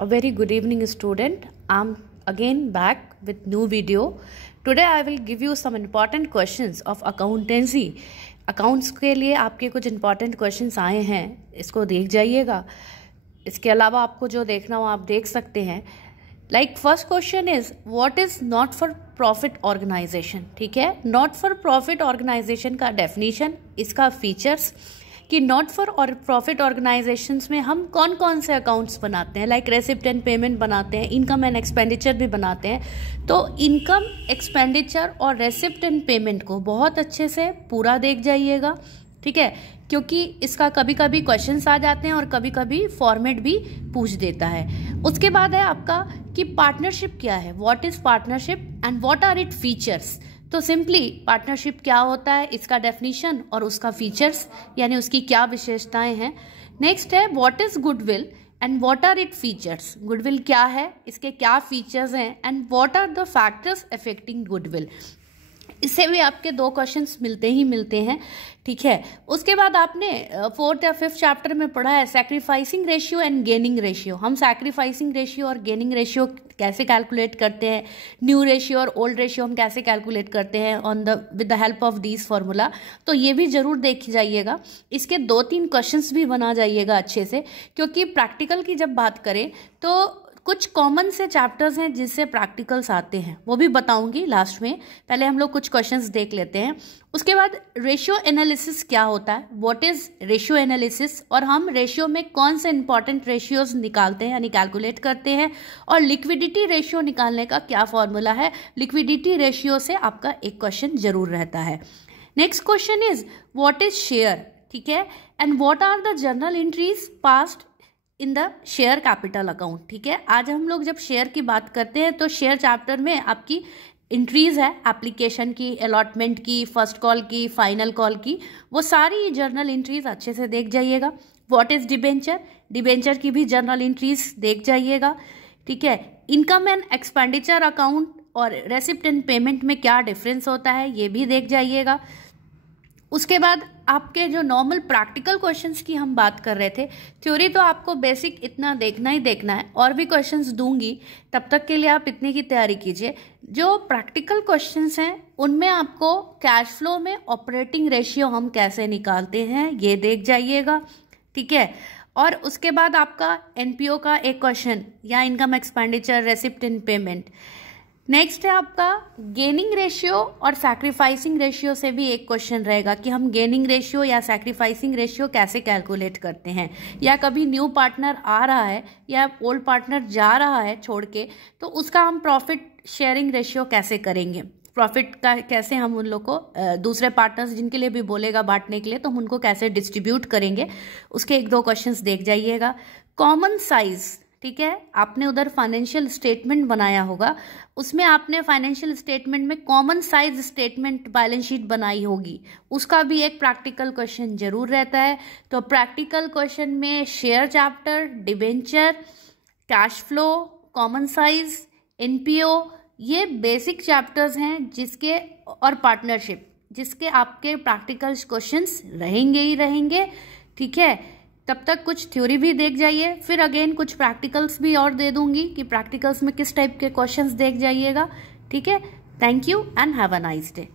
A very good evening, student. I'm again back with new video. Today I will give you some important questions of accountancy. Accounts के लिए आपके कुछ important questions आए हैं, इसको देख जाइएगा. इसके अलावा आपको जो देखना हो आप देख सकते हैं. Like first question is what is not for profit organization. ठीक है, not for profit organization का definition, इसका features कि नॉट फॉर और प्रॉफिट ऑर्गेनाइजेशंस में हम कौन कौन से अकाउंट्स बनाते हैं. लाइक रेसिप्ट एंड पेमेंट बनाते हैं, इनकम एंड एक्सपेंडिचर भी बनाते हैं. तो इनकम, एक्सपेंडिचर और रेसिप्ट एंड पेमेंट को बहुत अच्छे से पूरा देख जाइएगा. ठीक है, क्योंकि इसका कभी कभी क्वेश्चंस आ जाते हैं और कभी कभी फॉर्मेट भी पूछ देता है. उसके बाद है आपका कि पार्टनरशिप क्या है, what is partnership and what are it features. तो सिंपली पार्टनरशिप क्या होता है, इसका डेफिनेशन और उसका फीचर्स यानी उसकी क्या विशेषताएं हैं. नेक्स्ट है what is goodwill and what are it features. Goodwill क्या है, इसके क्या फीचर्स हैं and what are the factors affecting goodwill. इससे भी आपके दो क्वेश्चंस मिलते हैं. ठीक है, उसके बाद आपने 4th या 5th चैप्टर में पढ़ा है sacrificing ratio and gaining ratio. हम सैक्रिफाइसिंग रेशियो और गेनिंग रेशियो कैसे कैलकुलेट करते हैं, न्यू रेशियो और ओल्ड रेशियो हम कैसे कैलकुलेट करते हैं with the help of these formula. तो ये भी जरूर देख जाइएगा. इसके 2-3 क्वेश्चंस भी बना जाइएगा अच्छे से, क्योंकि प्रैक्टिकल की जब बात करें तो कुछ कॉमन से चैप्टर्स हैं जिससे प्रैक्टिकल्स आते हैं, वो भी बताऊंगी लास्ट में. पहले हम लोग कुछ क्वेश्चंस देख लेते हैं. उसके बाद रेशियो एनालिसिस क्या होता है, व्हाट इज रेशियो एनालिसिस, और हम रेशियो में कौन से इंपॉर्टेंट रेशियोज निकालते हैं यानी कैलकुलेट करते हैं, और लिक्विडिटी रेशियो निकालने का क्या फॉर्मूला है. लिक्विडिटी रेशियो से आपका एक क्वेश्चन जरूर रहता है. Next question is what is share. ठीक है, and what are the journal entries passed in the share capital account. ठीक है, आज हम लोग जब शेयर की बात करते हैं तो शेयर चैप्टर में आपकी एंट्रीज है एप्लीकेशन की, अलॉटमेंट की, फर्स्ट कॉल की, फाइनल कॉल की, वो सारी जर्नल एंट्रीज अच्छे से देख जाइएगा. व्हाट इज डिबेंचर, डिबेंचर की भी जर्नल एंट्रीज देख जाइएगा. ठीक है, इनकम एंड एक्सपेंडिचर अकाउंट और रेसिप्ट एंड पेमेंट में क्या डिफरेंस होता है ये भी देख जाइएगा. उसके बाद आपके जो नॉर्मल प्रैक्टिकल क्वेश्चंस की हम बात कर रहे थे, थ्योरी तो आपको बेसिक इतना देखना ही देखना है, और भी क्वेश्चंस दूंगी, तब तक के लिए आप इतने की तैयारी कीजिए. जो प्रैक्टिकल क्वेश्चंस हैं उनमें आपको कैश फ्लो में ऑपरेटिंग रेशियो हम कैसे निकालते हैं ये देख जाइएगा. ठीक है, और उसके बाद आपका एनपीओ का एक क्वेश्चन या income expenditure, receipt and payment. Next है आपका गेनिंग रेशियो और सैक्रिफाइसिंग रेशियो से भी एक क्वेश्चन रहेगा कि हम गेनिंग रेशियो या सैक्रिफाइसिंग रेशियो कैसे कैलकुलेट करते हैं, या कभी न्यू पार्टनर आ रहा है या ओल्ड पार्टनर जा रहा है छोड़ के, तो उसका हम प्रॉफिट शेयरिंग रेशियो कैसे करेंगे, प्रॉफिट का कैसे हम उन लोग को दूसरे पार्टनर्स जिनके लिए भी बोलेगा बांटने के लिए तो हम उनको कैसे डिस्ट्रीब्यूट करेंगे, उसके 1-2 क्वेश्चंस देख जाइएगा. Common size. ठीक है, आपने उधर फाइनेंशियल स्टेटमेंट बनाया होगा, उसमें आपने फाइनेंशियल स्टेटमेंट में common size statement balance sheet बनाई होगी, उसका भी एक प्रैक्टिकल क्वेश्चन जरूर रहता है. तो प्रैक्टिकल क्वेश्चन में share chapter, debenture, cash flow, common size, NPO, ये बेसिक चैप्टर्स हैं जिसके, और पार्टनरशिप, जिसके आपके प्रैक्टिकल क्वेश्चंस रहेंगे ही रहेंगे. ठीक है, तब तक कुछ थ्योरी भी देख जाइए, फिर अगेन कुछ प्रैक्टिकल्स भी और दे दूंगी कि प्रैक्टिकल्स में किस टाइप के क्वेश्चंस देख जाइएगा. ठीक है, thank you and have a nice day.